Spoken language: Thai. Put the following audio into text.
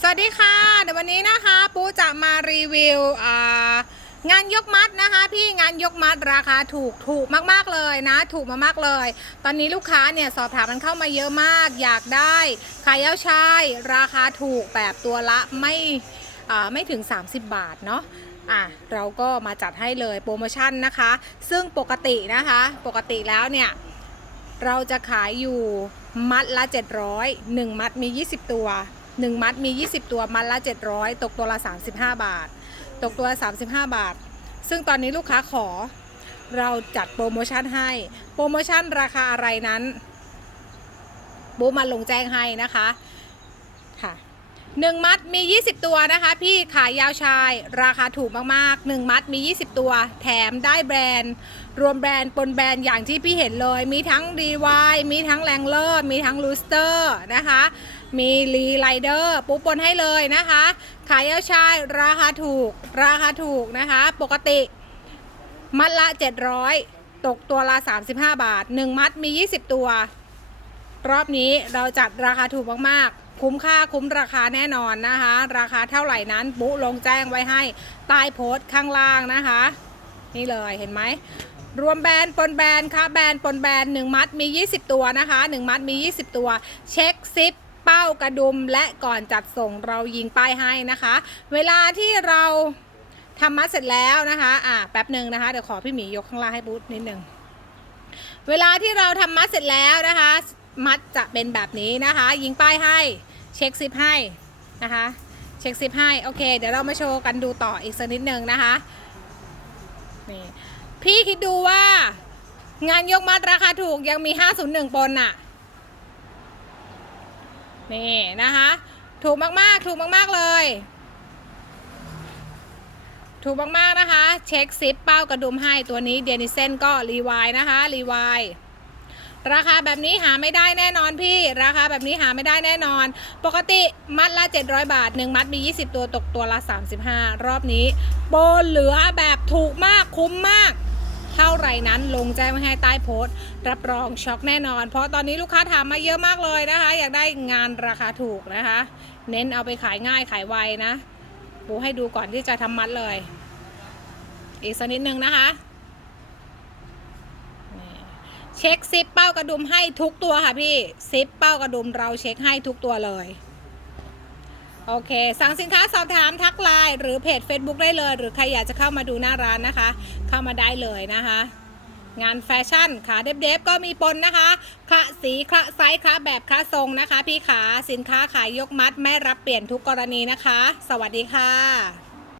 สวัสดีค่ะเดี๋ยววันนี้นะคะปูจะมารีวิวงานยกมัดนะคะ พี่งานยกมัดราคาถูกถูกมากๆเลยนะ ถูกมากๆเลย ตอนนี้ลูกค้าเนี่ยสอบถามมันเข้ามาเยอะมาก อยากได้ขายเย้าชายราคาถูกแบบตัวละไม่ไม่ถึง 30 บาทเนาะอะเราก็มาจัดให้เลยโปรโมชั่นนะคะ ซึ่งปกตินะคะ ปกติแล้วเนี่ยเราจะขายอยู่มัดละ 700 1 มัดมี 20 ตัว 1 มัดมี 20 ตัวมัดละ 700 ตกตัวละ 35 บาท ตกตัวละ 35 บาท ซึ่งตอนนี้ลูกค้าขอ เราจัดโปรโมชั่นให้ โปรโมชั่นราคาอะไรนั้นบูมาลงแจ้งให้นะคะค่ะ1มัดมี 20 ตัวนะคะ พี่ขายยาวชายราคาถูกมากๆ 1 มัดมี 20 ตัว แถมได้แบรนด์ รวมแบรนด์ปนแบรนด์อย่างที่พี่เห็นเลย มีทั้ง DY มีทั้งแรงเลอร์มีทั้งลูสเตอร์นะคะ มีรีไลเดอร์ปุ๊บปนให้เลยนะคะ ขายยาชายราคาถูก ราคาถูกนะคะ ปกติมัดละ 700 ตกตัวละ 35 บาท 1 มัดมี 20 ตัว รอบนี้เราจัดราคาถูกมากๆ คุ้มค่าคุ้มราคาแน่นอนนะคะ ราคาเท่าไหร่นั้นปุ๊ลงแจ้งไว้ให้ใต้โพสต์ข้างล่างนะคะ นี่เลยเห็นไหมรวมแบรนด์ปนแบรนด์ค่ะแบรนด์ปนแบรนด์1มัดมี 20 ตัวนะคะ 1 มัดมี 20 ตัว เช็คซิป เป้ากระดุมและก่อนจัดส่งเรายิงป้ายให้นะคะ เวลาที่เราทำมัดเสร็จแล้วนะคะอะแป๊บหนึ่งนะคะเดี๋ยวขอพี่หมียกข้างล่างให้บุ๊นิดหนึ่งเวลาที่เราทำมัดเสร็จแล้วนะคะ มัดจะเป็นแบบนี้นะคะ ยิงป้ายให้เช็คซิปให้นะคะ เช็คซิปให้โอเค เดี๋ยวเรามาโชว์กันดูต่ออีกสักนิดหนึ่งนะคะนี่พี่คิดดูว่างานยกมัดราคาถูกยังมี 501 ปนน่ะ นี่นะคะ ถูกมากๆ ถูกมาก ๆ เลย ถูกมาก ๆ นะคะ เช็คซิปเป้ากระดุมให้ตัวนี้เดนิเซนก็รีวายนะคะ รีวายราคาแบบนี้หาไม่ได้แน่นอนพี่ ราคาแบบนี้หาไม่ได้แน่นอน ปกติมัดละ 700 บาท 1 มัดมี 20 ตัวตกตัวละ 35 รอบนี้โปรเหลือแบบถูกมากคุ้มมาก เท่าไรนั้นลงแจ้งไว้ให้ใต้โพสต์ รับรองช็อกแน่นอน เพราะตอนนี้ลูกค้าถามมาเยอะมากเลยนะคะ อยากได้งานราคาถูกนะคะ เน้นเอาไปขายง่ายขายไวนะ ปูให้ดูก่อนที่จะทำมัดเลย อีกสักนิดนึงนะคะเช็คซิปเป้ากระดุมให้ทุกตัวค่ะพี่ซิปเป้ากระดุมเราเช็คให้ทุกตัวเลย โอเค สั่งสินค้าสอบถามทักไลน์หรือเพจ Facebook ได้เลย หรือใครอยากจะเข้ามาดูหน้าร้านนะคะ เข้ามาได้เลยนะคะ งานแฟชั่นขาเดฟๆก็มีปนนะคะคละสีคละไซส์คละแบบคละทรงนะคะ พี่ขาสินค้าขายยกมัดไม่รับเปลี่ยนทุกกรณีนะคะ สวัสดีค่ะ